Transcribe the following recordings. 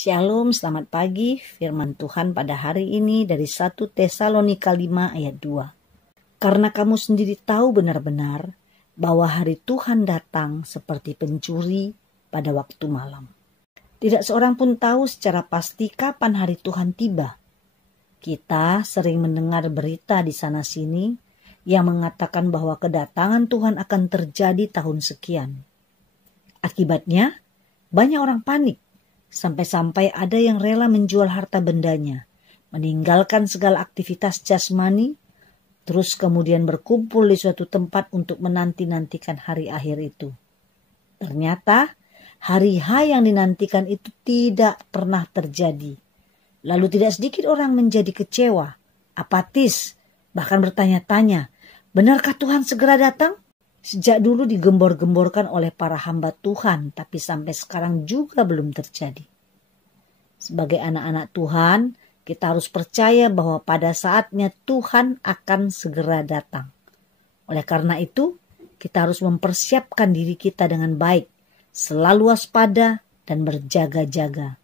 Shalom, selamat pagi. Firman Tuhan pada hari ini dari 1 Tesalonika 5 ayat 2. Karena kamu sendiri tahu benar-benar bahwa hari Tuhan datang seperti pencuri pada waktu malam. Tidak seorang pun tahu secara pasti kapan hari Tuhan tiba. Kita sering mendengar berita di sana-sini yang mengatakan bahwa kedatangan Tuhan akan terjadi tahun sekian. Akibatnya, banyak orang panik. Sampai-sampai ada yang rela menjual harta bendanya, meninggalkan segala aktivitas jasmani, terus kemudian berkumpul di suatu tempat untuk menanti-nantikan hari akhir itu. Ternyata hari H yang dinantikan itu tidak pernah terjadi. Lalu tidak sedikit orang menjadi kecewa, apatis, bahkan bertanya-tanya, benarkah Tuhan segera datang? Sejak dulu digembor-gemborkan oleh para hamba Tuhan, tapi sampai sekarang juga belum terjadi. Sebagai anak-anak Tuhan, kita harus percaya bahwa pada saatnya Tuhan akan segera datang. Oleh karena itu, kita harus mempersiapkan diri kita dengan baik, selalu waspada dan berjaga-jaga.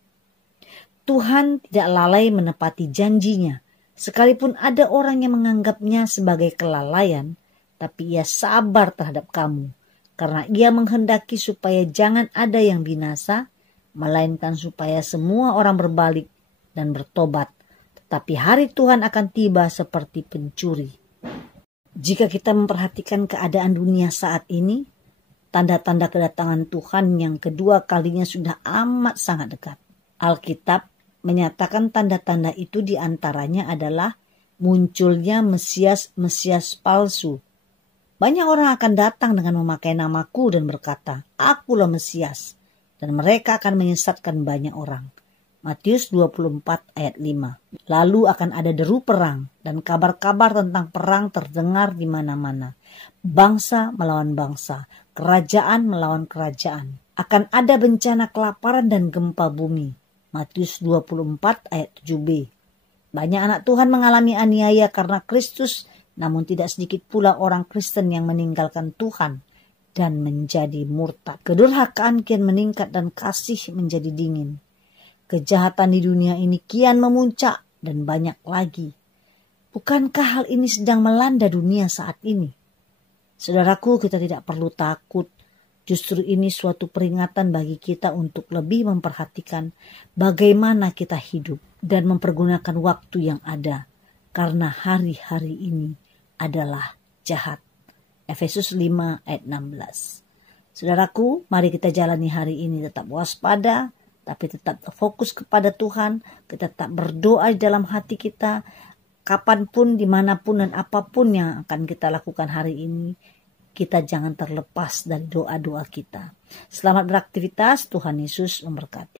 Tuhan tidak lalai menepati janjinya, sekalipun ada orang yang menganggapnya sebagai kelalaian, tapi ia sabar terhadap kamu, karena ia menghendaki supaya jangan ada yang binasa, melainkan supaya semua orang berbalik dan bertobat. Tetapi hari Tuhan akan tiba seperti pencuri. Jika kita memperhatikan keadaan dunia saat ini, tanda-tanda kedatangan Tuhan yang kedua kalinya sudah amat sangat dekat. Alkitab menyatakan tanda-tanda itu diantaranya adalah munculnya Mesias palsu. Banyak orang akan datang dengan memakai namaku dan berkata, akulah Mesias. Dan mereka akan menyesatkan banyak orang. Matius 24 ayat 5. Lalu akan ada deru perang dan kabar-kabar tentang perang terdengar di mana-mana. Bangsa melawan bangsa, kerajaan melawan kerajaan. Akan ada bencana kelaparan dan gempa bumi. Matius 24 ayat 7b. Banyak anak Tuhan mengalami aniaya karena Kristus, namun tidak sedikit pula orang Kristen yang meninggalkan Tuhan dan menjadi murtad. Kedurhakaan kian meningkat dan kasih menjadi dingin. Kejahatan di dunia ini kian memuncak dan banyak lagi. Bukankah hal ini sedang melanda dunia saat ini? Saudaraku, kita tidak perlu takut. Justru ini suatu peringatan bagi kita untuk lebih memperhatikan bagaimana kita hidup dan mempergunakan waktu yang ada. Karena hari-hari ini adalah jahat. Efesus 5 ayat 16. Saudaraku, mari kita jalani hari ini tetap waspada, tapi tetap fokus kepada Tuhan, kita tetap berdoa di dalam hati kita, kapanpun, dimanapun, dan apapun yang akan kita lakukan hari ini, kita jangan terlepas dari doa-doa kita. Selamat beraktivitas, Tuhan Yesus memberkati.